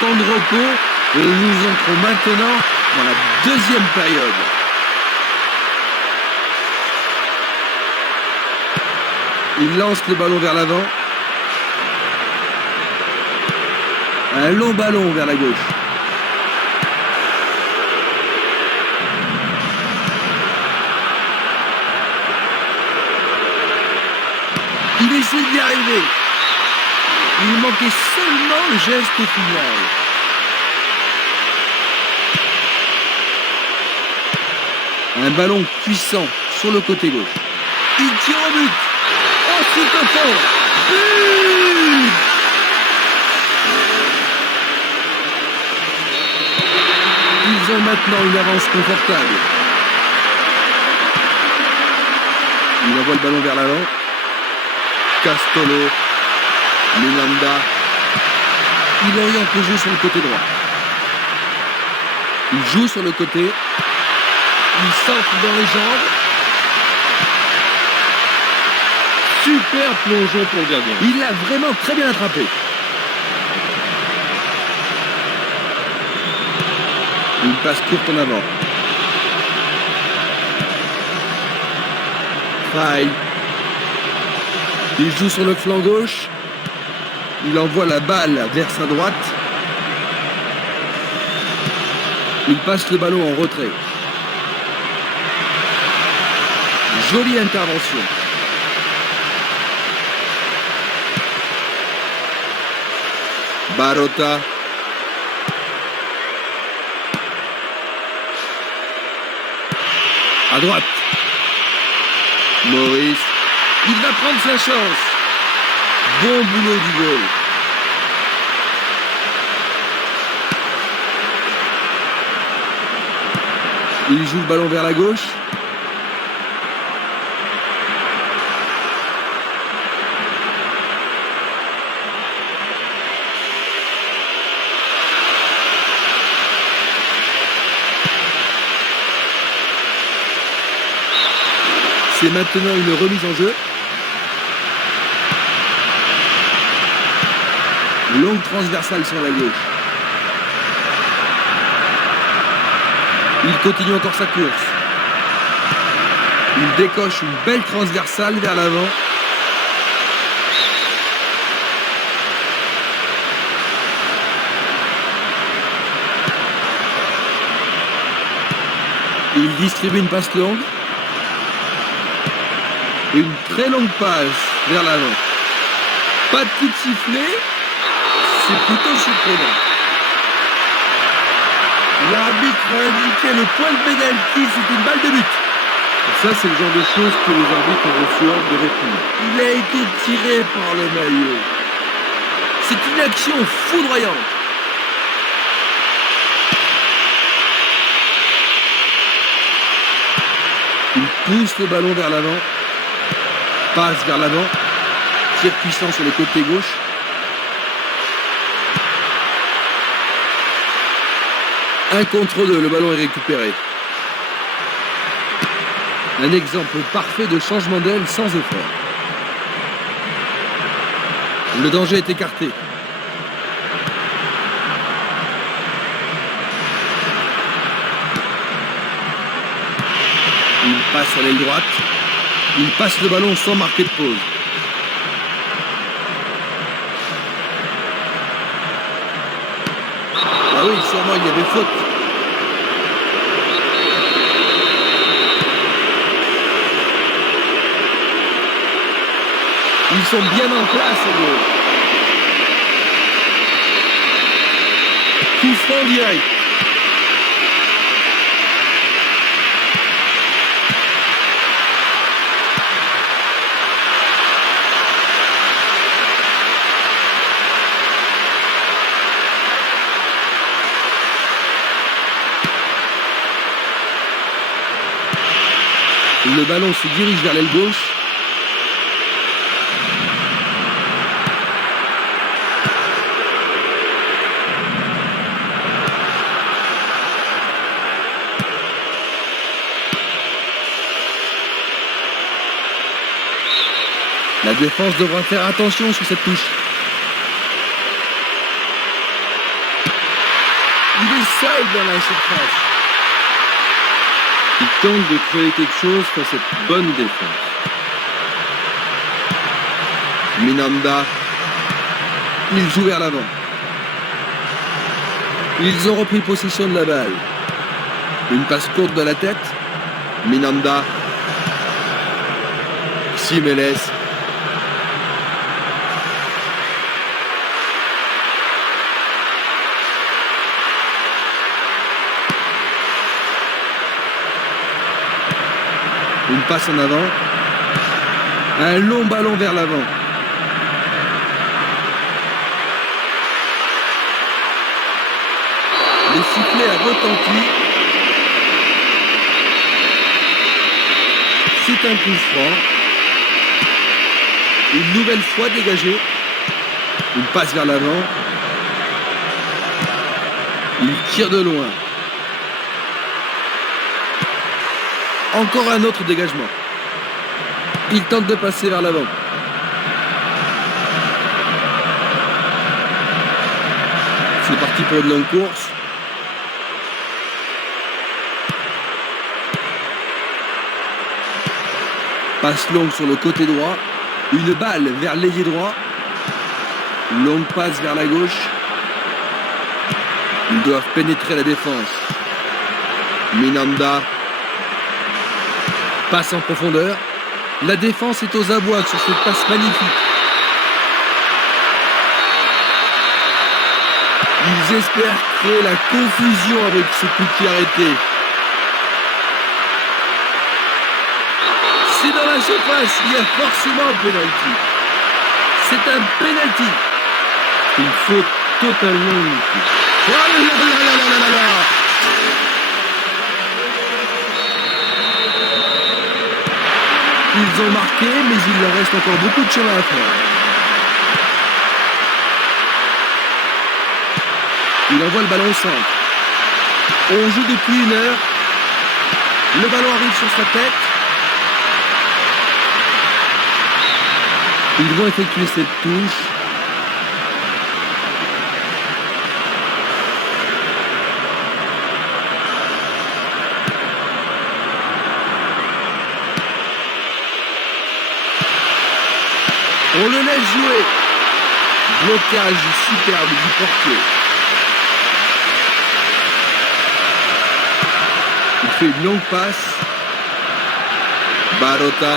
temps de repos et nous entrons maintenant dans la deuxième période. Il lance le ballon vers l'avant. Un long ballon vers la gauche. Il essaie d'y arriver. Il manquait seulement le geste final. Un ballon puissant sur le côté gauche. Il tire au but. Ensuite au fond. But! Ils ont maintenant une avance confortable. Il envoie le ballon vers l'avant. Castolo. Minanda. Il oriente le jeu sur le côté droit. Il joue sur le côté. Il centre dans les jambes. Super plongeon pour le gardien. Il l'a vraiment très bien attrapé. Une passe courte en avant. Faille. Il joue sur le flanc gauche. Il envoie la balle vers sa droite. Il passe le ballon en retrait. Jolie intervention. Barota. À droite. Maurice. Il va prendre sa chance. Bon boulot du goal. Il joue le ballon vers la gauche. C'est maintenant une remise en jeu. Longue transversale sur la gauche. Il continue encore sa course. Il décoche une belle transversale vers l'avant. Il distribue une passe longue. Une très longue passe vers l'avant. Pas de coup de sifflet. C'est plutôt surprenant. L'arbitre a indiqué le point de pénalty, c'est une balle de but. Ça, c'est le genre de choses que les arbitres ont reçu ordre de répondre. Il a été tiré par le maillot. C'est une action foudroyante. Il pousse le ballon vers l'avant. Passe vers l'avant. Tir puissant sur le côté gauche. Un contre deux, le ballon est récupéré. Un exemple parfait de changement d'aile sans effort. Le danger est écarté. Il passe à l'aile droite. Il passe le ballon sans marquer de pause. Ah oui, sûrement il y avait faute. Ils sont bien en place, eux. Coup franc direct. Le ballon se dirige vers l'aile gauche. La défense devra faire attention sur cette touche. Il est seul dans la surface. Il tente de créer quelque chose face à cette bonne défense. Minanda. Il joue vers l'avant. Ils ont repris possession de la balle. Une passe courte de la tête. Minanda. Simeles. Une passe en avant. Un long ballon vers l'avant. Le sifflet a retenti. C'est un coup franc. Une nouvelle fois dégagé. Une passe vers l'avant. Il tire de loin. Encore un autre dégagement. Il tente de passer vers l'avant. C'est parti pour une longue course. Passe longue sur le côté droit. Une balle vers l'ailier droit. Longue passe vers la gauche. Ils doivent pénétrer la défense. Minanda. Passe en profondeur. La défense est aux abois sur cette passe magnifique. Ils espèrent créer la confusion avec ce coup de pied arrêté. C'est dans la surface, il y a forcément un penalty. C'est un penalty. Une faute totalement inutile. Oh là là là là là là là. Ils ont marqué, mais il leur reste encore beaucoup de chemin à faire. Il envoie le ballon au centre. On joue depuis 1 heure. Le ballon arrive sur sa tête. Ils vont effectuer cette touche. On le laisse jouer. Blocage superbe du portier. Il fait une longue passe. Barota.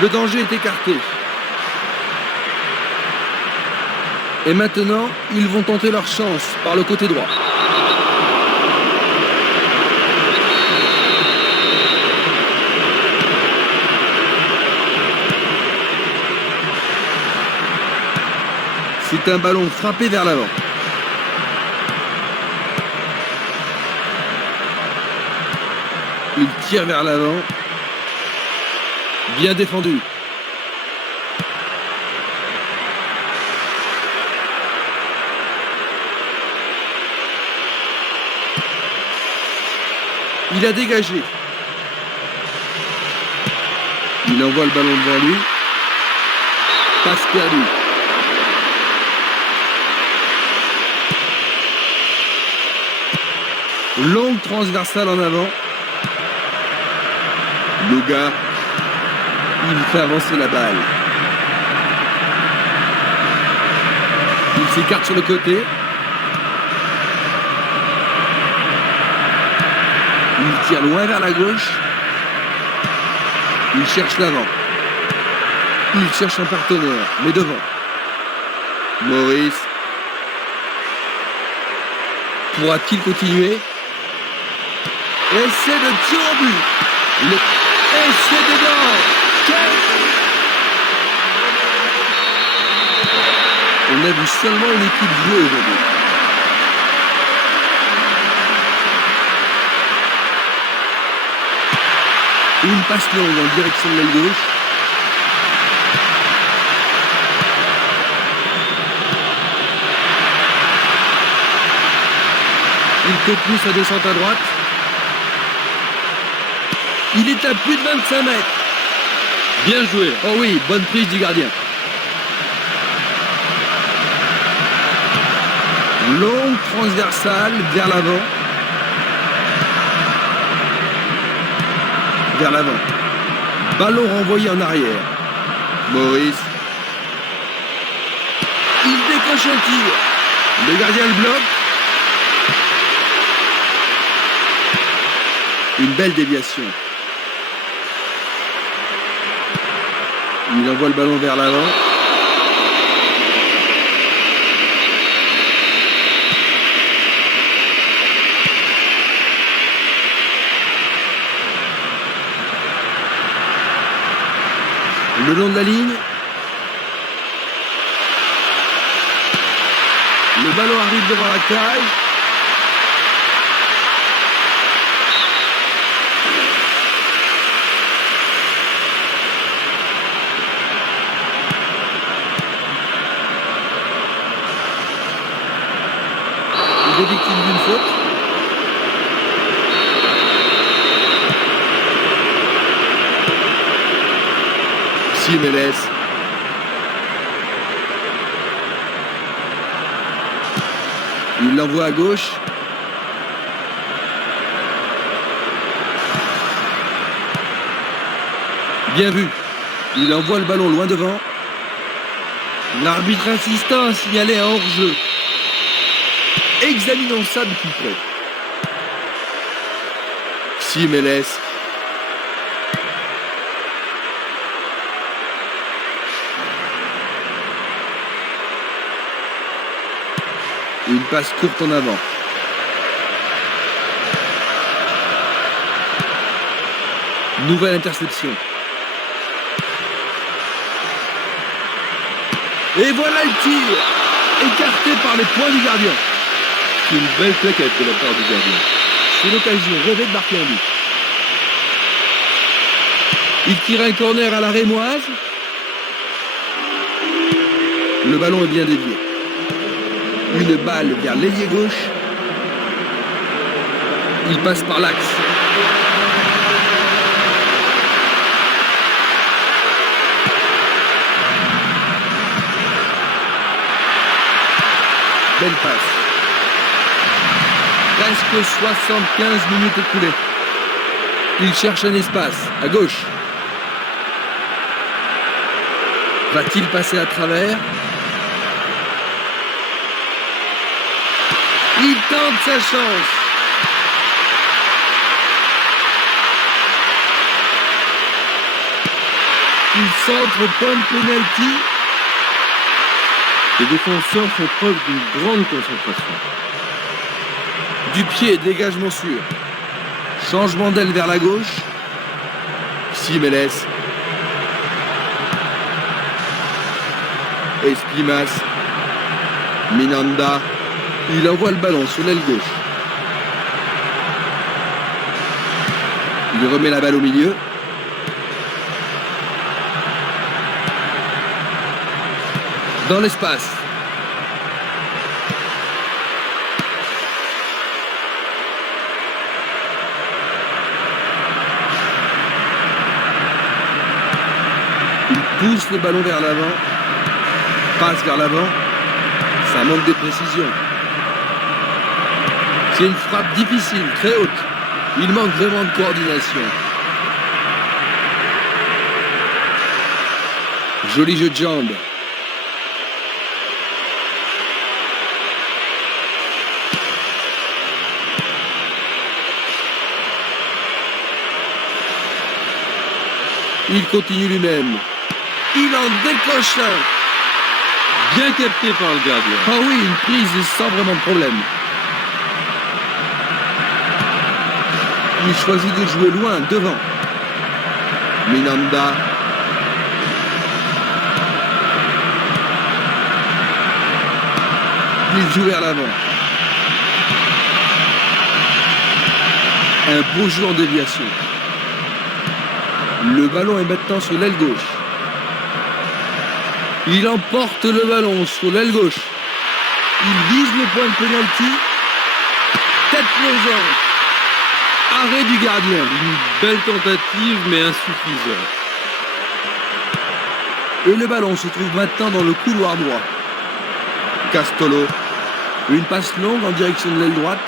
Le danger est écarté. Et maintenant, ils vont tenter leur chance par le côté droit. C'est un ballon frappé vers l'avant. Il tire vers l'avant. Bien défendu. Il a dégagé. Il envoie le ballon devant lui. Passe perdue. Longue transversale en avant. Luga. Il fait avancer la balle. Il s'écarte sur le côté. Il tire loin vers la gauche. Il cherche l'avant. Il cherche un partenaire, mais devant. Maurice. Pourra-t-il continuer? Essai de tir au but. Et c'est dedans. On a vu seulement une équipe jouer aujourd'hui. Une passe longue en direction de l'aile gauche. Il continue sa descente à droite. Il est à plus de 25 mètres. Bien joué. Oh oui, bonne prise du gardien. Longue transversale vers l'avant. Vers l'avant. Ballon renvoyé en arrière. Maurice. Il décoche un tir. Le gardien le bloque. Une belle déviation. Il envoie le ballon vers l'avant. Le long de la ligne. Le ballon arrive devant la cage. Il est victime d'une faute. Jiménez. Il l'envoie à gauche. Bien vu. Il envoie le ballon loin devant. L'arbitre insistant a signalé un hors-jeu. Examinons ça de plus près. Jiménez. Une passe courte en avant. Nouvelle interception. Et voilà le tir. Écarté par les poings du gardien. Une belle plaquette de la part du gardien. C'est l'occasion rêvée de marquer un but. Il tire un corner à la rémoise. Le ballon est bien dévié. Une balle vers l'ailier gauche. Il passe par l'axe. Belle passe. Presque 75 minutes écoulées. Il cherche un espace, à gauche. Va-t-il passer à travers? Il tente sa chance. Il centre au point de pénalty. Les défenseurs font preuve d'une grande concentration. Du pied, dégagement sûr. Changement d'aile vers la gauche. Jiménez. Espimas. Minanda. Il envoie le ballon sur l'aile gauche. Il remet la balle au milieu. Dans l'espace. Il pousse le ballon vers l'avant. Passe vers l'avant. Ça manque de précision. C'est une frappe difficile, très haute. Il manque vraiment de coordination. Joli jeu de jambes. Il continue lui-même. Il en décoche un. Bien capté par le gardien. Ah oui, une prise sans vraiment de problème. Il choisit de jouer loin, devant. Minanda. Il joue vers l'avant. Un beau jeu en déviation. Le ballon est maintenant sur l'aile gauche. Il emporte le ballon sur l'aile gauche. Il vise le point de pénalty. Tête plongeante. Arrêt du gardien. Une belle tentative, mais insuffisante. Et le ballon se trouve maintenant dans le couloir droit. Castolo. Une passe longue en direction de l'aile droite.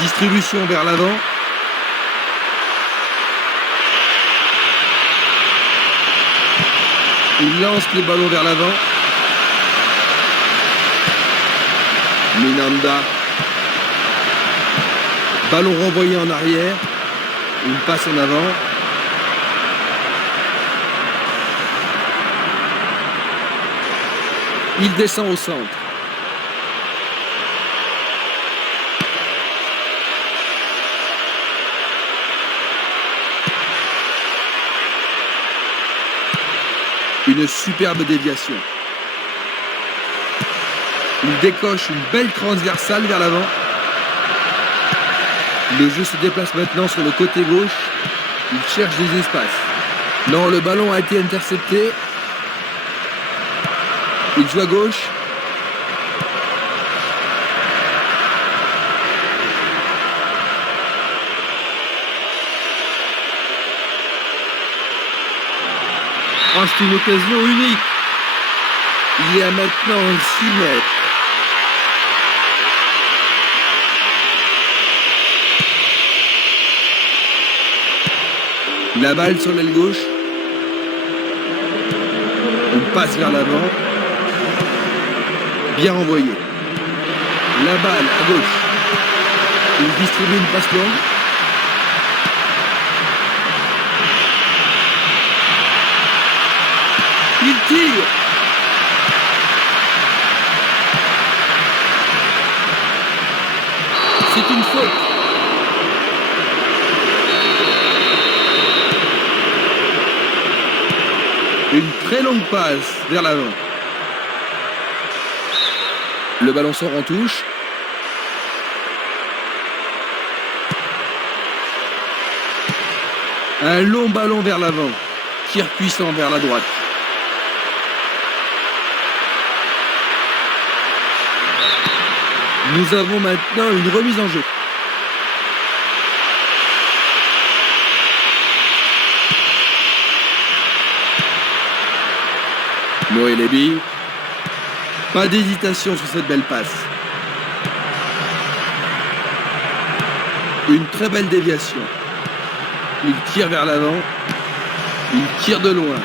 Distribution vers l'avant. Il lance le ballon vers l'avant. Minanda. Ballon renvoyé en arrière. Une passe en avant. Il descend au centre. Une superbe déviation. Il décoche une belle transversale vers l'avant. Le jeu se déplace maintenant sur le côté gauche. Il cherche des espaces. Non, le ballon a été intercepté. Il joue à gauche. Oh, c'est une occasion unique. Il est à maintenant 6 mètres. La balle sur l'aile gauche. On passe vers l'avant. Bien envoyé. La balle à gauche. Il distribue une passe longue. Il tire. C'est une faute. Une très longue passe vers l'avant. Le ballon sort en touche. Un long ballon vers l'avant. Tir puissant vers la droite. Nous avons maintenant une remise en jeu. Noé Léby. Pas d'hésitation sur cette belle passe. Une très belle déviation. Il tire vers l'avant. Il tire de loin.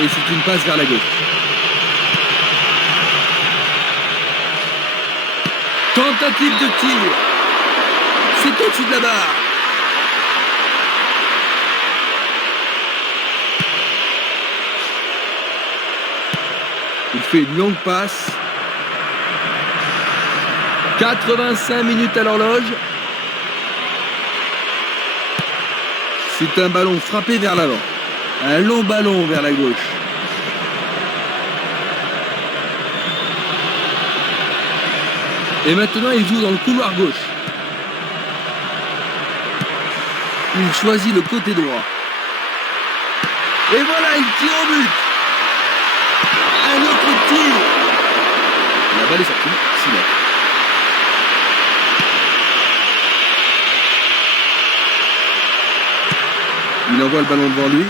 Et c'est une passe vers la gauche. Tentative de tir. C'est au-dessus de la barre. Il fait une longue passe. 85 minutes à l'horloge. C'est un ballon frappé vers l'avant. Un long ballon vers la gauche. Et maintenant, il joue dans le couloir gauche. Il choisit le côté droit. Et voilà, il tire au but. Un autre tir. La balle est sortie. 6 mètres. Il envoie le ballon devant lui.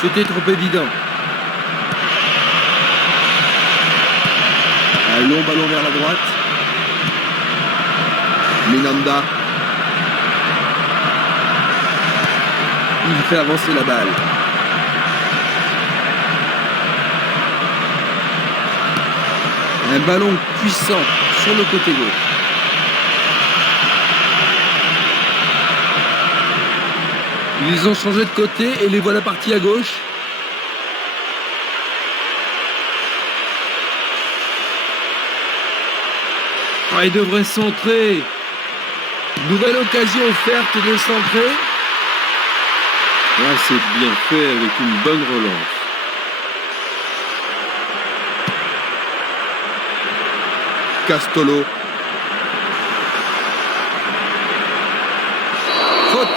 C'était trop évident. Un long ballon vers la droite. Minanda. Il fait avancer la balle. Un ballon puissant sur le côté gauche. Ils ont changé de côté et les voilà partis à gauche. Ah, il devrait centrer. Nouvelle occasion offerte de centrer. Là, c'est bien fait avec une bonne relance. Castolo. Faute.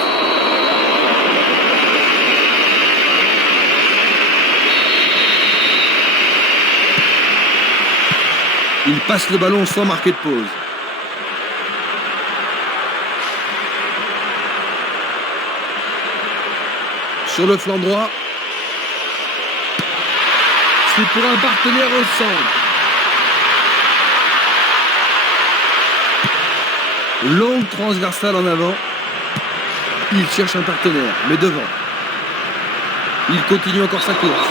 Il passe le ballon sans marquer de pause. Sur le flanc droit. C'est pour un partenaire au centre. Longue transversale en avant. Il cherche un partenaire, mais devant. Il continue encore sa course.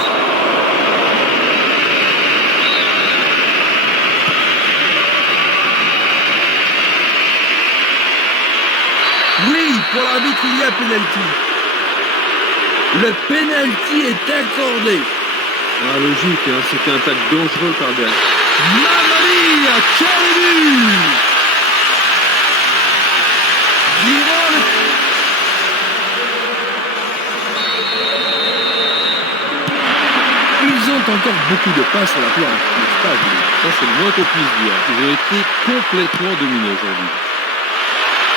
Oui, pour l'arbitre, il y a pénalty. Le pénalty est accordé. Ah, logique, hein, c'était un tacle dangereux par derrière. Mamma mia, quel but! Giroud. Ils ont encore beaucoup de pas sur la planche, n'est-ce pas, Julie? Ça, c'est le moins qu'on puisse dire. Ils ont été complètement dominés aujourd'hui.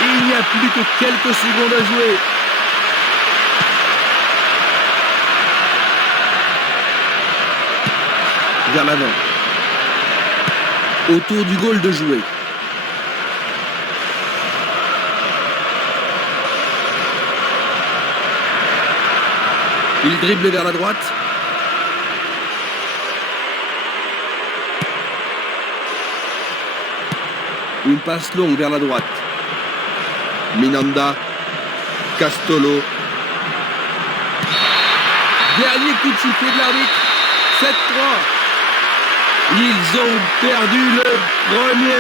Il n'y a plus que quelques secondes à jouer. Vers l'avant. Autour du goal de jouer. Il dribble vers la droite. Une passe longue vers la droite. Minanda. Castolo. Dernier coup de sifflet de l'arbitre. 7-3. Ils ont perdu le premier